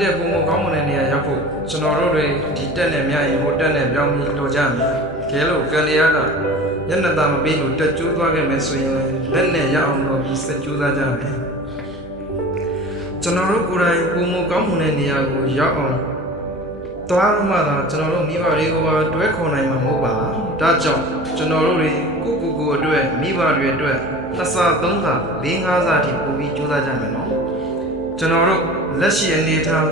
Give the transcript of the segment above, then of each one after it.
တဲ့ပုံမကောင်းမတဲ့နေရာရောက်ဖို့ကျွန်တော်တို့တွေဒီတက်နဲ့မြရင်ဟိုတက်နဲ့ပြောင်းပြီးတော်ကြမယ်။ခဲလို့ကံလျာကညနေသားမပြီးလို့တက်ကျိုးသွားခဲ့မယ်ဆိုရင်လက်နဲ့ရအောင်လို့ပြီးစက်ကျိုးသားကြမယ်။ကျွန်တော်တို့ကိုယ်တိုင်ပုံမကောင်းမတဲ့နေရာကိုရောက်အောင်သွားမှသာကျွန်တော်တို့မိဘတွေကိုပါတွဲခေါ်နိုင်မှာမဟုတ်ပါဘူး။ဒါကြောင့်ကျွန်တော်တို့တွေကိုအတွက်မိဘတွေအတွက်နှစ်ဆသုံးဆ၄၅ဆအထိပို့ပြီးကြိုးစားကြမယ်နော်။ကျွန်တော်တို့လက်ရှိအနေထား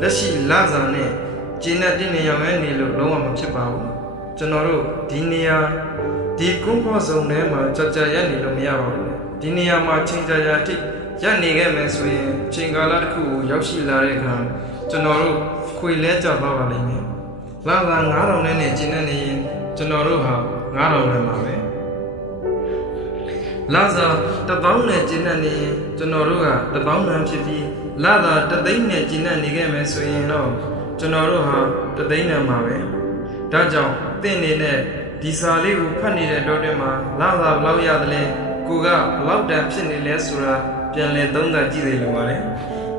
လက်ရှိလစာနဲ့ကျင်းတဲ့တင်နေရောင်ရဲ့နေလို့လုံးဝမဖြစ်ပါဘူးကျွန်တော်တို့ဒီနေရာဒီကွန်ဖော့ဇုံထဲမှာကြာရက်နေလို့မရပါဘူးဒီနေရာမှာချိန်ကြာအထိရက်နေခဲ့မယ်ဆိုရင်ချိန်ကာလတစ်ခုကိုရောက်ရှိလာတဲ့အခါကျွန်တော်တို့ခွေလဲကြပါပါလိမ့်မယ်လစာ9000နဲ့ကျင်းတဲ့နေရင်ကျွန်တော်တို့ဟာ9000နဲ့ပါပဲလာစာ1000နဲ့ကျင်းတဲ့နေရင်ကျွန်တော်တို့က1000နဲ့ဖြစ်ပြီးလာသာ3သိန်းနဲ့ကျင်းနေခဲ့မယ်ဆိုရင်တော့ကျွန်တော်တို့ဟာ3သိန်းနဲ့မှာပဲဒါကြောင့်သင်နေနဲ့ဒီစာလေးကိုဖတ်နေတဲ့တော့တင်မှာလာသာဘလောက်ရတယ်လဲကိုကဘလောက်တန်ဖြစ်နေလဲဆိုတာပြန်လဲသုံးသပ်ကြည့်သေးလို့ပါတယ်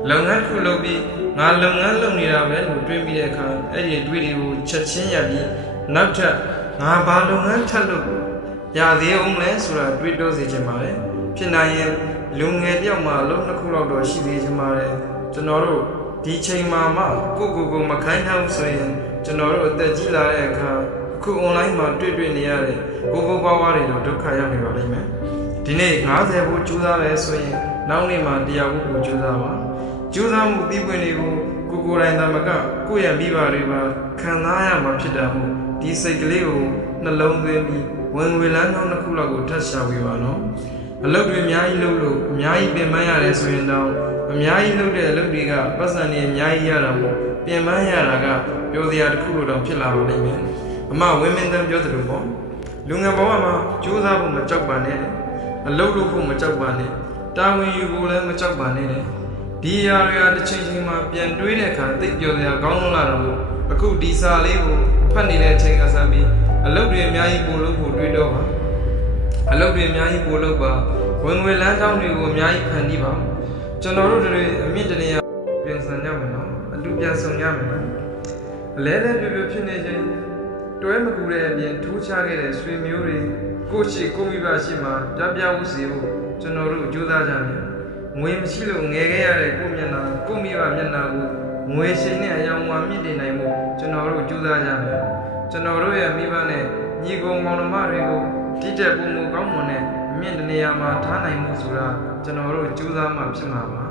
လုပ်ငန်းတစ်ခုလုပ်ပြီးငါလုပ်ငန်းလုပ်နေတာပဲလို့တွေးပြီးတဲ့အခါအဲ့ဒီတွေးတွေကိုချက်ချင်းရပြီးနောက်ထပ်ငါဘာလုပ်ငန်းထပ်လုပ်ရသေးအောင်လဲဆိုတာတွေးတောစေချင်ပါတယ်ဖြစ်နိုင်ရင်လူငယ်တယောက်မှလုံးနှစ်ခုလောက်တော့ရှိသေးချင်ပါတယ်ကျွန်တော်တို့ဒီချိန်မှာမှကိုမခိုင်းထားဘူးဆိုရင်ကျွန်တော်တို့အသက်ကြီးလာတဲ့အခါအခု online မှာတွေ့နေရတဲ့ကိုပါဝါတွေတော့ဒုက္ခရောက်နေပါလိမ့်မယ်ဒီနေ့90ဖို့ကြိုးစားလဲဆိုရင်နောက်နေ့မှာ100ဖို့ကြိုးစားပါကြိုးစားမှုပြီးပွင့်တွေကိုကိုယ်တိုင်သာမကကိုယ့်ရဲ့မိဘတွေပါခံစားရမှာဖြစ်တာမို့ဒီစိတ်ကလေးကိုနှလုံးသွင်းပြီးဝင်ဝေလန်းကောင်းတစ်ခုလောက်ကိုထပ်ရှာပေးပါနော်အလုပ်တွေအများကြီးလုပ်လို့အများကြီးပြင်ပန်းရတယ်ဆိုရင်တော့အများကြီးလုပ်တဲ့အလုပ်တွေကပတ်စံတွေအများကြီးရတာမို့ပြင်ပန်းရတာကပြောစရာတစ်ခုလိုတော့ဖြစ်လာပါလိမ့်မယ်အမဝင်းမင်းတန်းပြောသလိုပေါ့လူငယ်ဘဝမှာကြိုးစားဖို့မကြောက်ပါနဲ့အလုပ်လုပ်ဖို့မကြောက်ပါနဲ့တာဝန်ယူဖို့လည်းမကြောက်ပါနဲ့ဒီအရာတွေကတစ်ချိန်ချိန်မှာပြန်တွေးတဲ့အခါသိပြောစရာကောင်းလာတော့အခုဒီစာလေးကိုဖတ်နေတဲ့အချိန်ကစပြီးအလုပ်တွေအများကြီးပို့လို့ဖို့တွေးတော့ပါအလုပ်တွေအများကြီးပို့လို့ပါဝင်ငွေလမ်းကြောင်းတွေကိုအများကြီးဖန်တီးပါကျွန်တော်တို့တွေအမြင့်တနေရပြန်ဆန်ကြမယ်နော်အတူပြန်ဆုံရမယ်နော်အလဲလဲပြပြဖြစ်နေခြင်းတွဲမကူတဲ့အပြင်ထိုးချခဲ့တဲ့ဆွေမျိုးတွေကိုရှိကိုမိဘရှိမှပြဝစီဖို့ကျွန်တော်တို့ကြိုးစားကြမယ်ငွေမရှိလို့ငယ်ခဲ့ရတဲ့ကိုမျက်နှာကိုမိဘမျက်နှာကိုငွေရှိန်နဲ့အယောင်ဝါမြင့်တင်နိုင်ဖို့ကျွန်တော်တို့ကြိုးစားကြမယ်ကျွန်တော်တို့ရဲ့မိဘနဲ့ညီကောင်မောင်နှမတွေကိုတိတက်ပုံမကောင်းမွန်တဲ့အမြင့်တနေရာမှာထားနိုင်မှုဆိုတာကျွန်တော်တို့ကြိုးစားမှဖြစ်မှာပါ